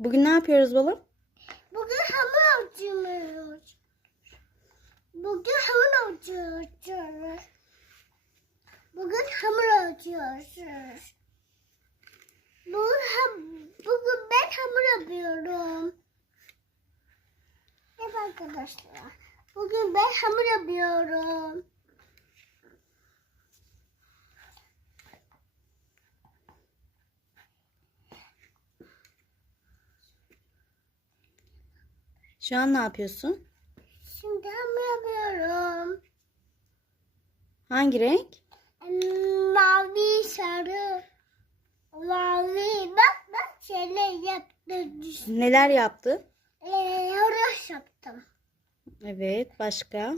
Bugün ne yapıyoruz balım? Bugün hamur açıyoruz. Bugün hamur açıyoruz. Bugün hamur açıyoruz. Bugün, ham, bugün ben hamur yapıyorum. Evet arkadaşlar. Bugün ben hamur yapıyorum. Şu an ne yapıyorsun? Şimdi hamur yapıyorum. Hangi renk? Mavi, sarı. Mavi. Bak bak şeyler yaptım. Neler yaptın? Ee, horoz yaptım. Evet, başka?